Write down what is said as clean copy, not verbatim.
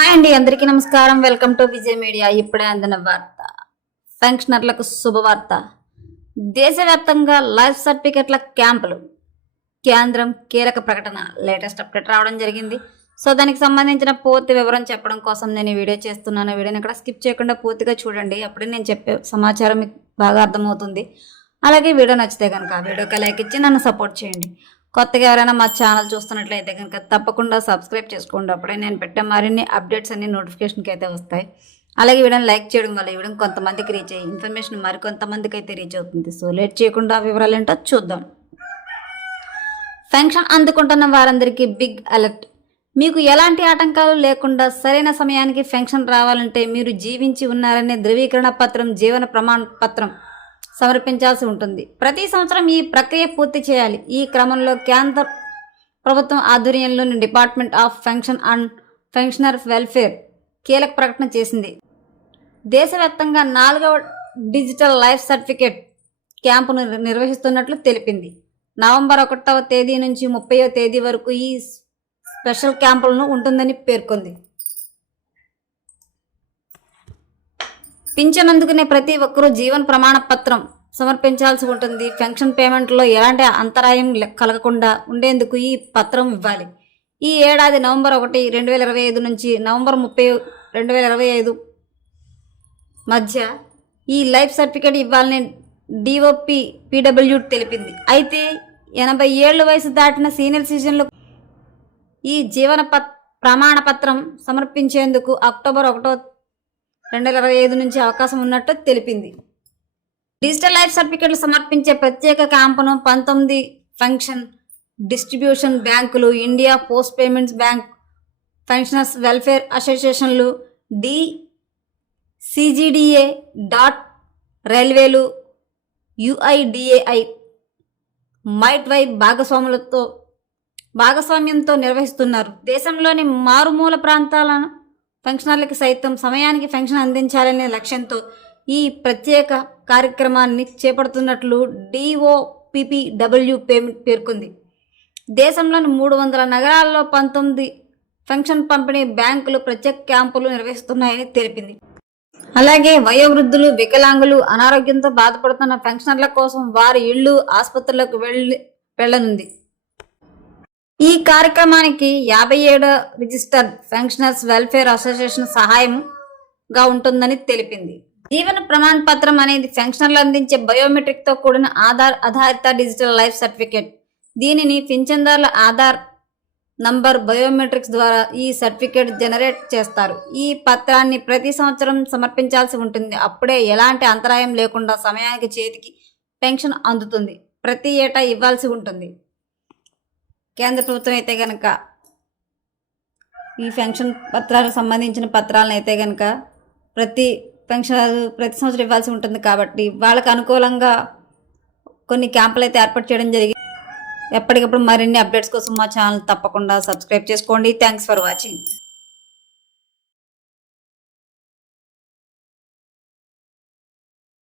Hi అండి, అందరికీ నమస్కారం. Welcome to Vijay media. ఇప్పుడే అందిన వార్త. పెన్షనర్లకు శుభవార్త. దేశవ్యాప్తంగా లైఫ్ సర్టిఫికెట్ల క్యాంపులు. కేంద్రం కీలక ప్రకటన. లేటెస్ట్ అప్డేట్ రావడం జరిగింది. సో దానికి సంబంధించిన పూర్తి వివరం చెప్పడం కోసం నేను ఈ వీడియో చేస్తున్నాను. వీడియోని ఇక్కడ స్కిప్ చేయకుండా పూర్తిగా చూడండి. అప్పుడే నేను చెప్పే సమాచారం మీకు బాగా అర్థమవుతుంది. అలాగే వీడియో నచ్చితే కనుక వీడియోకి లైక్ ఇచ్చి నన్ను సపోర్ట్ చేయండి. కొత్తగా ఎవరైనా మా ఛానల్ చూస్తున్నట్లయితే కనుక తప్పకుండా సబ్స్క్రైబ్ చేసుకోండి. అప్పుడే నేను పెట్టే మరిన్ని అప్డేట్స్ అన్ని నోటిఫికేషన్కి అయితే వస్తాయి. అలాగే వీడియోని లైక్ చేయడం వల్ల వీడియో కొంతమందికి రీచ్ అయ్యి ఇన్ఫర్మేషన్ మరికొంతమందికి అయితే రీచ్ అవుతుంది. సో లేట్ చేయకుండా వివరాలు ఏంటో చూద్దాం. పెన్షన్ అందుకుంటున్న వారందరికీ బిగ్ అలర్ట్. మీకు ఎలాంటి ఆటంకాలు లేకుండా సరైన సమయానికి పెన్షన్ రావాలంటే మీరు జీవించి ఉన్నారనే ధృవీకరణ పత్రం, జీవన ప్రమాణ పత్రం సమర్పించాల్సి ఉంటుంది. ప్రతి సంవత్సరం ఈ ప్రక్రియ పూర్తి చేయాలి. ఈ క్రమంలో కేంద్ర ప్రభుత్వం ఆధ్వర్యంలోని department of pension and pensioner welfare కీలక ప్రకటన చేసింది. దేశవ్యాప్తంగా 4వ డిజిటల్ లైఫ్ సర్టిఫికేట్ క్యాంపును నిర్వహిస్తున్నట్లు తెలిపింది. నవంబర్ 1వ తేదీ నుంచి 30వ తేదీ వరకు ఈ స్పెషల్ క్యాంపులను ఉంటుందని పేర్కొంది. పింఛన్ అందుకునే ప్రతి ఒక్కరూ జీవన ప్రమాణ పత్రం సమర్పించాల్సి ఉంటుంది. పెన్షన్ పేమెంట్లో ఎలాంటి అంతరాయం కలగకుండా ఉండేందుకు ఈ పత్రం ఇవ్వాలి. ఈ ఏడాది నవంబర్ 1, 2025 నుంచి నవంబర్ 30, 2025 మధ్య ఈ లైఫ్ సర్టిఫికేట్ ఇవ్వాలని DOPPW తెలిపింది. అయితే 80 ఏళ్ల వయసు దాటిన సీనియర్ సిటిజన్లు ఈ జీవన ప్రమాణ పత్రం సమర్పించేందుకు అక్టోబర్ 1, 2025 నుంచి అవకాశం ఉన్నట్టు తెలిపింది. డిజిటల్ లైఫ్ సర్టిఫికెట్లు సమర్పించే ప్రత్యేక క్యాంపును 19 పెన్షన్ డిస్ట్రిబ్యూషన్ బ్యాంకులు, India post payments bank, pensioners welfare అసోసియేషన్లు, CGDA, రైల్వేలు, UIDAI, మైట్వై భాగస్వామ్యంతో నిర్వహిస్తున్నారు. దేశంలోని మారుమూల ప్రాంతాలను పెన్షనర్లకు సైతం సమయానికి పెన్షన్ అందించాలనే లక్ష్యంతో ఈ ప్రత్యేక కార్యక్రమాన్ని చేపడుతున్నట్లు DOPPW పేర్కొంది. దేశంలోని 300 నగరాల్లో 19 పెన్షన్ పంపిణీ బ్యాంకులు ప్రత్యేక క్యాంపులు నిర్వహిస్తున్నాయని తెలిపింది. అలాగే వయోవృద్ధులు, వికలాంగులు, అనారోగ్యంతో బాధపడుతున్న పెన్షనర్ల కోసం వారి ఇళ్లు, ఆసుపత్రులకు వెళ్లనుంది. ఈ కార్యక్రమానికి 57 రిజిస్టర్డ్ పెన్షనర్స్ వెల్ఫేర్ అసోసియేషన్ సహాయంగా ఉంటుందని తెలిపింది. జీవన ప్రమాణ పత్రం అనేది పెన్షనర్లు అందించే బయోమెట్రిక్ తో కూడిన ఆధారిత డిజిటల్ లైఫ్ సర్టిఫికేట్. దీనిని పింఛన్దారుల ఆధార్ నంబర్, బయోమెట్రిక్స్ ద్వారా ఈ సర్టిఫికేట్ జనరేట్ చేస్తారు. ఈ పత్రాన్ని ప్రతి సంవత్సరం సమర్పించాల్సి ఉంటుంది. అప్పుడే ఎలాంటి అంతరాయం లేకుండా సమయానికి చేతికి పెన్షన్ అందుతుంది. ప్రతి ఏటా ఇవ్వాల్సి ఉంటుంది. కేంద్ర ప్రభుత్వం అయితే కనుక ఈ పెన్షన్ పత్రాలకు సంబంధించిన పత్రాలను అయితే కనుక ప్రతి సంవత్సరం ఇవ్వాల్సి ఉంటుంది. కాబట్టి వాళ్ళకు అనుకూలంగా కొన్ని క్యాంపులు అయితే ఏర్పాటు చేయడం జరిగింది. ఎప్పటికప్పుడు మరిన్ని అప్డేట్స్ కోసం మా ఛానల్ తప్పకుండా సబ్స్క్రైబ్ చేసుకోండి. Thanks for watching.